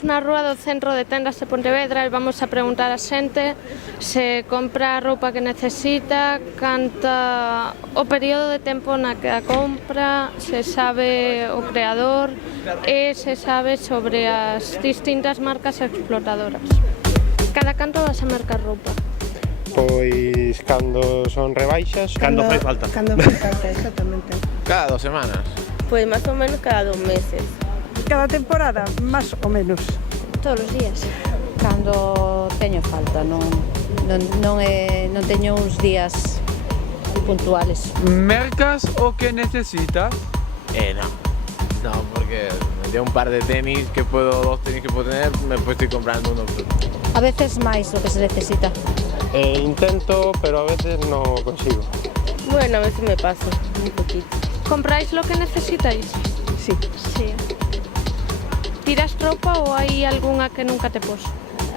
Estamos na rúa do centro de tendas de Pontevedra e vamos a preguntar a xente se compra a roupa que necesita, canta o período de tempo na que a compra, se sabe o creador e se sabe sobre as distintas marcas explotadoras. Cada canto vas a mercar roupa? Pois cando son rebaixas. Cando fai falta. Cando fai falta, exactamente. Cada 2 semanas. Pues más o menos cada 2 meses. Cada temporada, máis ou menos. Todos os días. Cando teño falta, non teño uns días puntuales. Mercas o que necesitas? No, porque de un par de tenis que puedo, 2 tenis que puedo tener, me estoy comprando uno. A veces máis do que se necesita. Intento, pero a veces no consigo. Bueno, a veces me paso un poquito. ¿Compráis lo que necesitáis? Sí. Sí. ¿Tiras ropa o hay alguna que nunca te pos?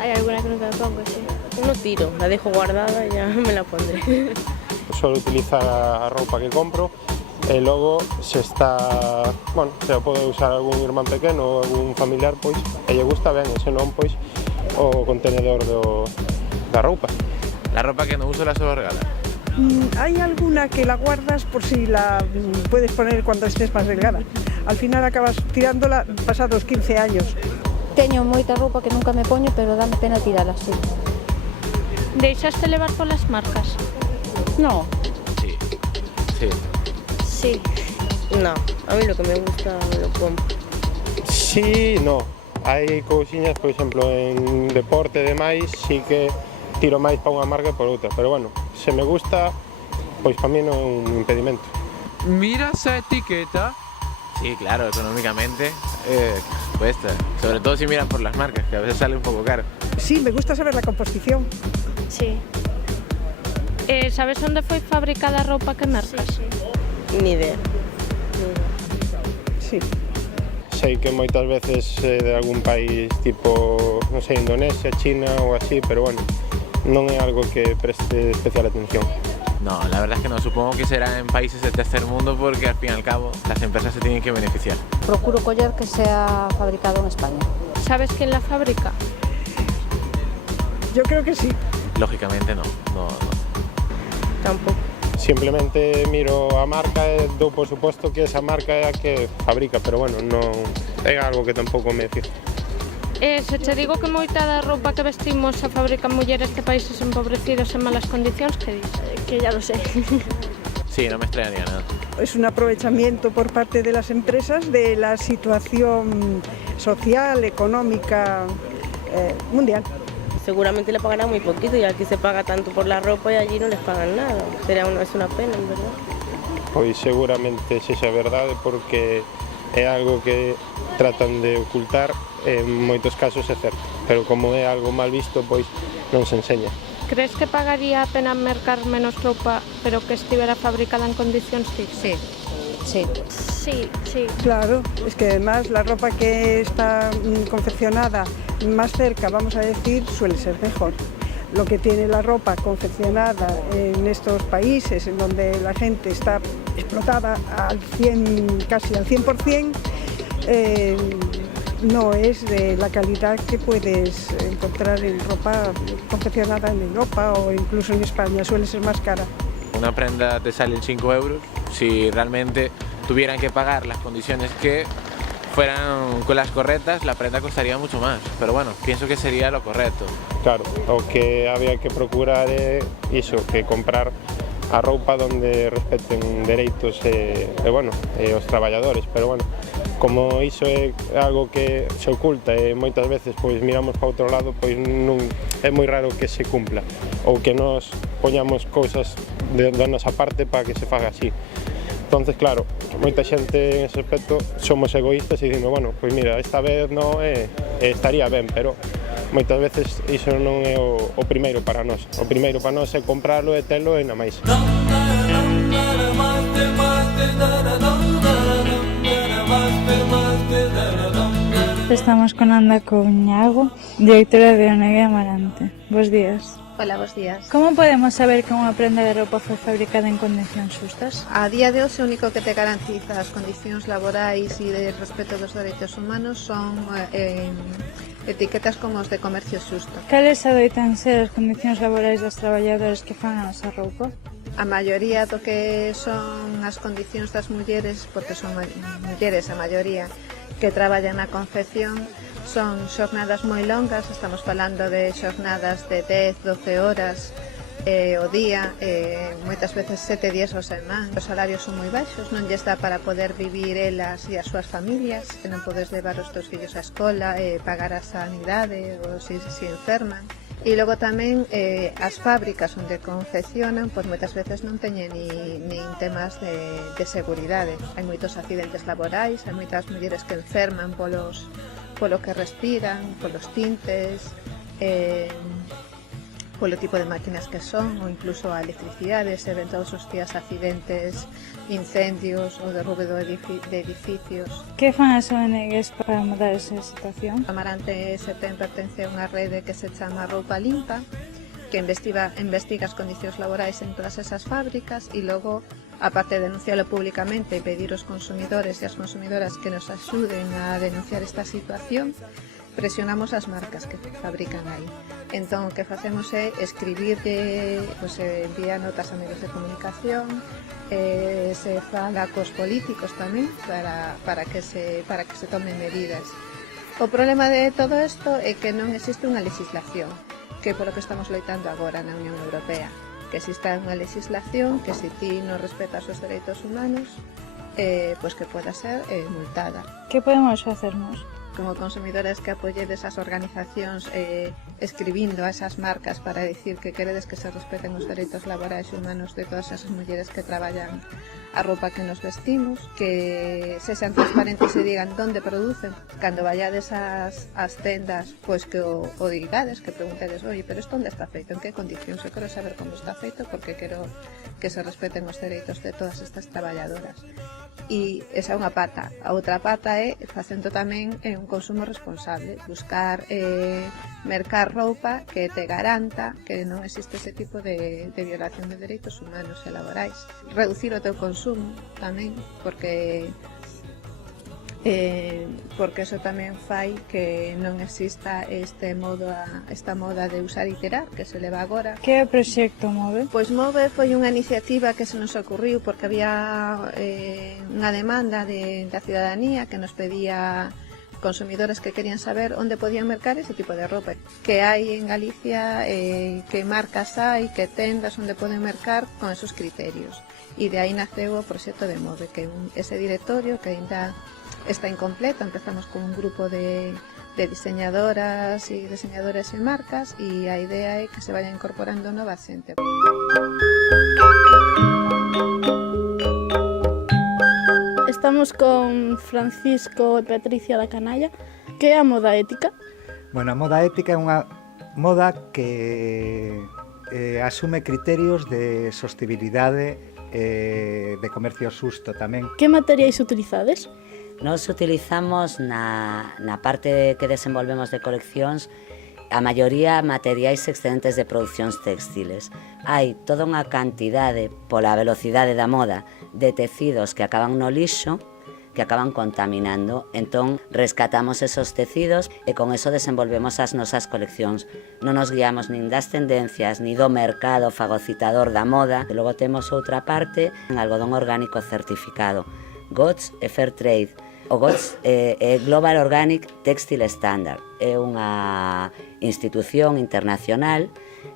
Hay alguna que nunca me pongo, sí. No tiro, la dejo guardada y ya me la pondré. Solo utilizar a roupa que compro e logo se está, bueno, se pode usar algún irmán pequeno ou algún familiar, pois, e lle gusta ben, e se non, pois, o contenedor da roupa. La ropa que no uso la suelo regalar. Hay alguna que la guardas por si la puedes poner cuando estés más delgada. Al final acabas tirándola pasados 15 años. Teño moita roupa que nunca me poño, pero dame pena tirala, sí. ¿Deixaste levar polas marcas? No. Sí. Sí. No, a mí lo que me gusta me lo compro. Sí, no. Hai cousiñas, por exemplo, en deporte e demais, sí que tiro máis para unha marca e por outra, pero bueno, se me gusta, pois para mí non é un impedimento. Miras a etiqueta? Sí, claro, económicamente cuesta. Sobre todo si miran por las marcas, que a veces sale un poco caro. Sí, me gusta saber la composición. Sí. Sabes onde foi fabricada a roupa que mercas? Ni idea. Sí. Sei que moitas veces de algún país tipo, non sei, Indonesia, China ou así, pero bueno, non é algo que preste especial atención. No, la verdad es que no. Supongo que será en países del tercer mundo porque al fin y al cabo las empresas se tienen que beneficiar. Procuro coller que sea fabricado en España. ¿Sabes quién la fabrica? Yo creo que sí. Lógicamente no. Tampoco. Simplemente miro a marca e dou por suposto que esa marca é a que fabrica, pero bueno, non é algo que tampouco me fijo. Se te digo que moita da roupa que vestimos a fabrican mulleres de países empobrecidos en malas condicións, que dis? Que ya lo sé. Sí, no me extrañaría nada. Es un aprovechamiento por parte de las empresas de la situación social, económica, mundial. Seguramente le pagarán muy poquito y aquí se paga tanto por la ropa y allí no les pagan nada. Es una pena, en verdad. Pois seguramente sexa verdade porque é algo que tratan de ocultar, en moitos casos é certo, pero como é algo mal visto, pois non se enseña. Crees que pagaría a pena mercar menos roupa pero que estivera fabricada en condicións dignas? Sí. Sí. Claro, es que además la ropa que está confeccionada más cerca, vamos a decir, suele ser mejor. Lo que tiene la ropa confeccionada en estos países en donde la gente está explotada casi al 100%, no es de la calidad que puedes encontrar en ropa confeccionada en Europa o incluso en España, suele ser más cara. Una prenda te sale 5 euros, si realmente tuvieran que pagar las condiciones que fueran con las correctas, la prenda costaría mucho más, pero bueno, pienso que sería lo correcto. Claro, o que había que procurar é iso, que comprar a roupa donde respeten dereitos os traballadores, pero bueno, como iso é algo que se oculta e moitas veces pois miramos para outro lado, pois non é moi raro que se cumpla ou que nos poñamos cousas da nosa parte para que se faga así. Entonces, claro, moita xente en ese aspecto somos egoístas e dicimos, bueno, pois mira, esta vez non estaría ben, pero moitas veces iso non é o primeiro para nós. O primeiro para nós é compralo e telo e na máis. Estamos con Anda Couñago, directora de Onega Amarante. Bos días. Hola, bos días. Como podemos saber que unha prenda de roupa foi fabricada en condicións xustas? A día de hoxe, o único que te garantiza as condicións laborais e de respeto dos dereitos humanos son etiquetas como os de comercio xusto. Cales adoitan ser as condicións laborais dos traballadores que fan a nosa roupa? A maioría do que son as condicións das mulleres, porque son mulleres a maioría que traballan na confección, son xornadas moi longas, estamos falando de xornadas de 10, 12 horas o día, moitas veces 7 días ao semana. Os salarios son moi baixos, non lles dá para poder vivir elas e as súas familias, que non podes levar os teus fillos á escola, pagar a sanidade ou se enferman. E logo tamén as fábricas onde confeccionan, pois moitas veces non teñen nin temas de seguridade. Hai moitos accidentes laborais, hai moitas mulleres que enferman polo que respiran, polos tintes, polo tipo de máquinas que son, ou incluso a electricidade, se ven todos os días accidentes, incendios ou derrube de edificios. Que fan as ONGs para mudar esa situación? Amarante Setén pertence a unha rede que se chama Roupa Limpa, que investiga as condicións laborais en todas esas fábricas e logo, aparte de denunciarlo públicamente e pedir aos consumidores e as consumidoras que nos axuden a denunciar esta situación, presionamos as marcas que fabrican aí. Entón, o que facemos é escribirle, pues, envía notas a medios de comunicación, se fala cos políticos tamén para que se tomen medidas. O problema de todo isto é que non existe unha legislación, que é polo que estamos loitando agora na Unión Europea, que exista unha legislación que se ti non respetas os dereitos humanos, pues que poda ser multada. Que podemos facernos? Como consumidores que apoyedes as organizacións escribindo a esas marcas para dicir que queredes que se respeten os dereitos laborais e humanos de todas esas mulleres que traballan a roupa que nos vestimos, que se sean transparentes e digan onde producen. Cando vayades ás tendas, pois que o digades, que preguntedes, oye, pero isto onde está feito, en que condicións? Eu quero saber como está feito porque quero que se respeten os dereitos de todas estas traballadoras. E esa é unha pata. A outra pata é facendo tamén un consumo responsable, buscar mercar roupa que te garanta que non existe ese tipo de violación de dereitos humanos e laborais. Reducir o teu consumo tamén, porque eso tamén fai que non exista esta moda de usar e tirar que se leva agora. Que é o proxecto Move? Pois Move foi unha iniciativa que se nos ocurriu porque había unha demanda da cidadanía que nos pedía consumidores que querían saber onde podían mercar ese tipo de roupa. Que hai en Galicia, que marcas hai, que tendas onde poden mercar con esos criterios. E de aí naceu o proxecto de Move, que ese directorio que ainda está incompleto. Empezamos con un grupo de diseñadoras e diseñadores e marcas e a idea é que se vaya incorporando nova xente. Estamos con Francisco e Patricia da Canalla. Que é a moda ética? Bueno, a moda ética é unha moda que asume criterios de sostibilidade e de comercio xusto tamén. Que materiais utilizades? Nos utilizamos na parte que desenvolvemos de coleccións a maioría materiais excedentes de producións textiles. Hai toda unha cantidade, pola velocidade da moda, de tecidos que acaban no lixo, que acaban contaminando. Entón, rescatamos esos tecidos e con eso desenvolvemos as nosas coleccións. Non nos guiamos nin das tendencias, ni do mercado fagocitador da moda. E logo temos outra parte, en algodón orgánico certificado, GOTS e Fair Trade. O GOTS é Global Organic Textile Standard. É unha institución internacional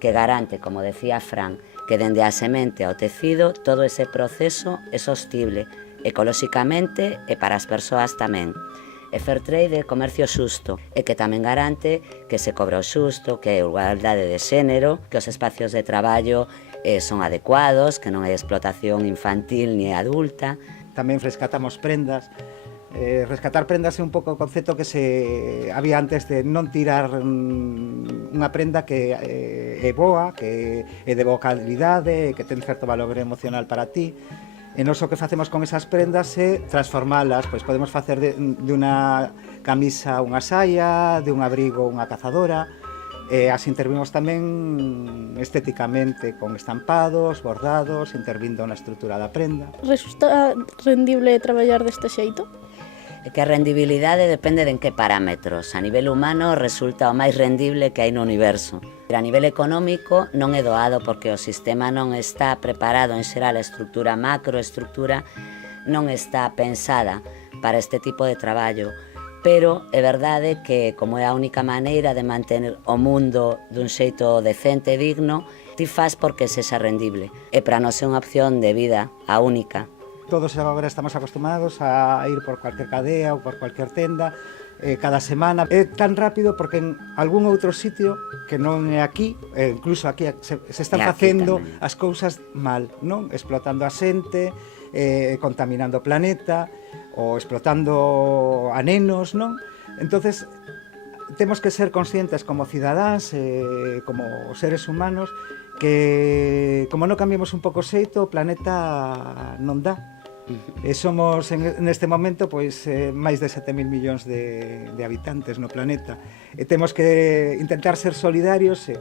que garante, como decía Fran, que dende a semente ao tecido todo ese proceso é sostible ecolóxicamente e para as persoas tamén. E Fair Trade é comercio xusto e que tamén garante que se cobra o xusto, que hai igualdade de xénero, que os espacios de traballo son adecuados, que non hai explotación infantil ni adulta. Tamén rescatamos prendas. Rescatar prendas é un pouco o concepto que se había antes de non tirar unha prenda que é boa, que é de boa calidade, que ten certo valor emocional para ti. E nós o que facemos con esas prendas é transformalas, pois podemos facer de unha camisa unha saia, de un abrigo unha cazadora, e as intervimos tamén estéticamente con estampados, bordados, intervindo na estrutura da prenda. Resulta rendible traballar deste xeito? que a rendibilidade depende de en que parámetros. A nivel humano resulta o máis rendible que hai no universo. A nivel económico non é doado porque o sistema non está preparado, en xeral a estrutura macroestrutura non está pensada para este tipo de traballo. Pero é verdade que, como é a única maneira de manter o mundo dun xeito decente e digno, ti faz porque sexa rendible. E para non ser unha opción de vida, a única. Todos agora estamos acostumados a ir por cualquier cadea ou por cualquier tenda cada semana. É tan rápido porque en algún outro sitio que non é aquí, incluso aquí se están facendo as cousas mal, non? Explotando a xente, contaminando o planeta ou explotando a nenos, non? Entonces, temos que ser conscientes como cidadáns, como seres humanos, que como non cambiemos un pouco o xeito, o planeta non dá. Somos neste momento pois máis de 7.000 millóns de habitantes no planeta e temos que intentar ser solidarios e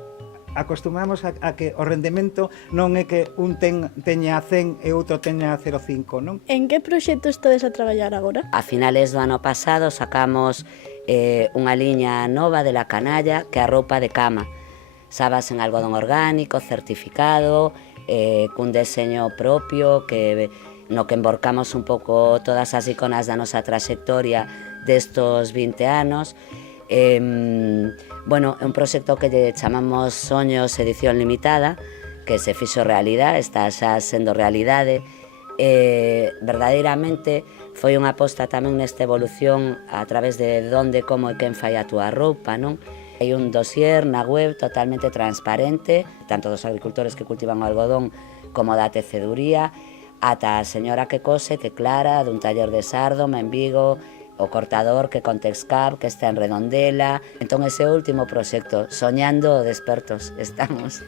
acostumamos a que o rendemento non é que un teña 100 e outro teña 0,5, non? En que proxecto estades a traballar agora? A finales do ano pasado sacamos unha liña nova de La Canalla que é a roupa de cama. Sabas en algodón orgánico, certificado, cun deseño propio no que emborcamos un pouco todas as iconas da nosa traxectoria destos 20 anos. Bueno, é un proxecto que lle chamamos Soños Edición Limitada, que se fixo realidade, está xa sendo realidade. Verdadeiramente foi unha aposta tamén nesta evolución a través de onde, como e quen fai a túa roupa, non? Hai un dossier na web totalmente transparente, tanto dos agricultores que cultivan o algodón como da teceduría, ata a señora que cose, que Clara, dun taller de Sárdoma en Vigo, o cortador que con Texcap, que está en Redondela. Entón ese último proxecto, soñando despertos, estamos.